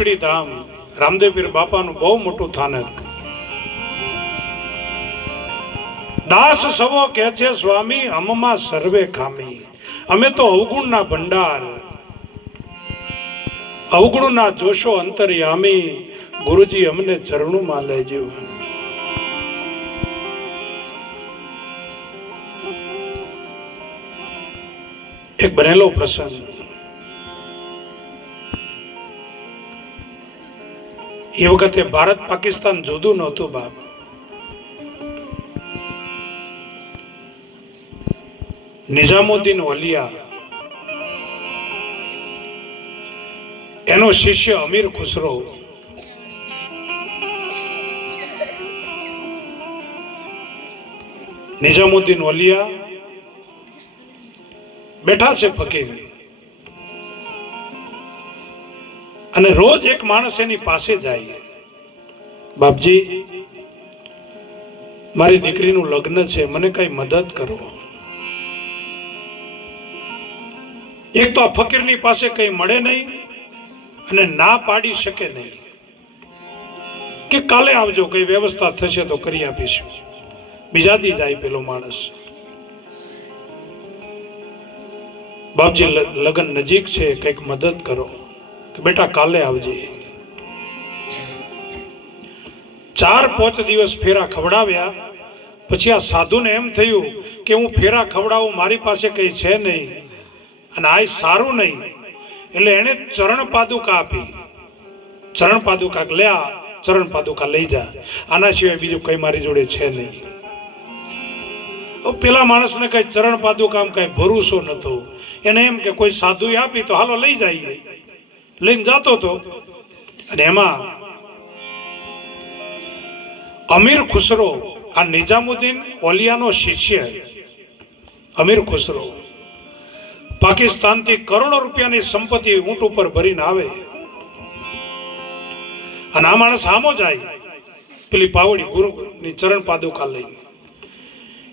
પીપળી ધામ રામદેવ પીર બાપાનું બહુ મોટું થાનક. દાસ સવો કહે છે સ્વામી અમમાં સર્વે ખામી. અમે તો અવગુણના ભંડાર, અવગુણના જોશો અંતર્યામી. ગુરુજી અમને ચરણોમાં લેજો. એક બનેલો પ્રસંગ. એ વખતે ભારત પાકિસ્તાન જુદું નહોતું બાપ. નિઝામુદ્દીન વલિયા, એનો શિષ્ય અમીર ખુસરો, નિઝામુદ્દીન વલિયા બેઠા છે ફકીર, અને રોજ એક માણસ એની પાસે જાય, બાપજી મારી દીકરીનું લગ્ન છે, મને કઈ મદદ કરો. એક તો આ ફકીરની પાસે કઈ મળે નહીં અને ના પાડી શકે નહીં કે કાલે આવજો, કઈ વ્યવસ્થા થશે તો કરી આપીશું. બીજા દી જાય પેલો માણસ, બાપજી લગ્ન નજીક છે, કઈક મદદ કરો. બેટા કાલે આવજે. 4-5 દિવસ ફેરા ખવડાવ્યા પછી આ સાધુને એમ થયું કે હું ફેરા ખવડાવું, મારી પાસે કઈ છે નહીં અને આ સારું નહીં, એટલે એને ચરણ પાદુકા આપી. ચરણ પાદુકા લે આ, ચરણ પાદુકા લઈ જા, આના સિવાય બીજું કઈ મારી જોડે છે નહીં. પેલા માણસને કઈ ચરણ પાદુકા કઈ ભરોસો નતો. એને એમ કે કોઈ સાધુ આપી તો હાલો લઈ જઈએ. લઈને જતો હતો, અને એમાં અમીર ખુસરો, આ નિઝામુદ્દીન ઓલિયાનો શિષ્ય અમીર ખુસરો, પાકિસ્તાનથી કરોડો રૂપિયાની સંપત્તિ ઊંટ ઉપર ભરીને આવે, અને આ માણસ સામો જાય પેલી પાવડી ગુરુની ચરણ પાદુકા લઈ.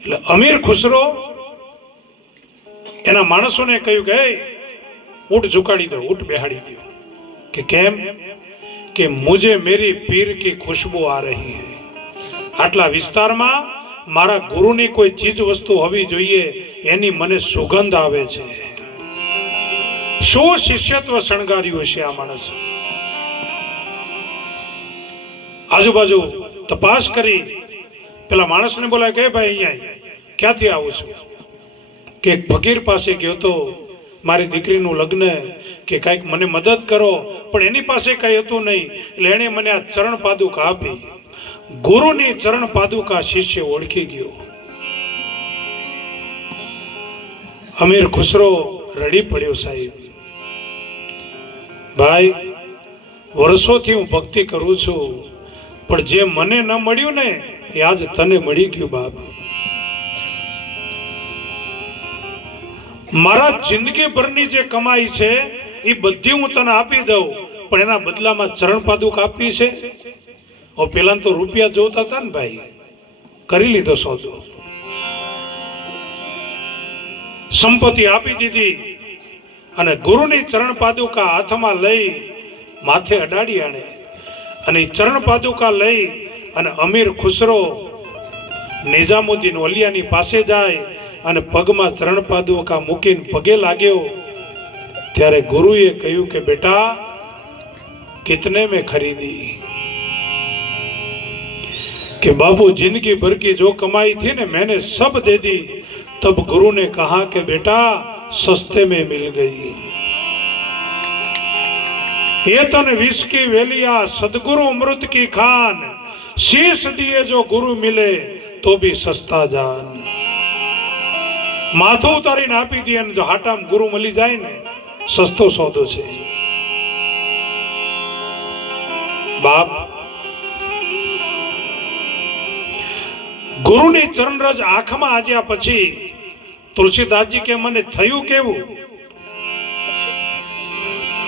એટલે અમીર ખુસરો એના માણસોને કહ્યું કે ઊંટ ઝુકાડી દો, ઊંટ બેહાડી દો. કે કેમ? કે મુજે મેરી પીર કી ખુશ્બુ આ રહી હૈ. આટલા વિસ્તારમાં મારા ગુરુની કોઈ ચીજ વસ્તુ હોવી જોઈએ, એની મને સુગંધ આવે છે. શું શિષ્યત્વ શણગાર્યું છે આ માણસ. આજુબાજુ તપાસ કરી પેલા માણસને બોલાય કે ભાઈ અહીંયા ક્યાંથી આવું છું? કે ફકીર પાસે ગયો તો મારી દીકરીનું લગ્ન, કે કઈક મને મદદ કરો, પણ એની પાસે કઈ હતું નહીં, એટલે એને મને આ ચરણ પાદુકા આપી. ગુરુની ચરણ પાદુકા શિષ્ય ઓળખી ગયો. અમીર ખુસરો રડી પડ્યો, સાહેબ ભાઈ વર્ષોથી હું ભક્તિ કરું છું, પણ જે મને ન મળ્યું ને એ આજ તને મળી ગયું બાપ. મારા જિંદગી ભરની જે કમાઈ છે એ બધી હું તને આપી દઉં, પણ એના બદલામાં ચરણ પાદુકા આપી છે. પેલા તો રૂપિયા જોતા હતા ને ભાઈ, કરી લીધો સોદો, સંપત્તિ આપી દીધી, અને ગુરુની ચરણ પાદુકા હાથમાં લઈ માથે અડાડી આણે, અને ચરણ પાદુકા લઈ અને અમીર ખુસરો નિઝામુદ્દીન વલિયાની પાસે જાય અને પગમાં ચરણ પાદુકા મૂકીને પગે લાગ્યો. ત્યારે ગુરુએ કહ્યું કે બેટા કિતને મેં ખરીદી? कि बाबू जिंदगी भर की जो कमाई थी ने मैंने सब दे दी. तब गुरु ने कहा कि बेटा सस्ते में मिल गई. ये तन विष की वेलिया सदगुरु अमृत की खान. शीश दिए जो गुरु मिले तो भी सस्ता जान. माथो उतारी आपी दिए जो हाटाम गुरु मળી જાય ને સસ્તો સોદો છે બાપ. ગુરુની ચરણરજ આંખમાં આજ્યા પછી તુલસીદાસજી કે મને થયું કેવું?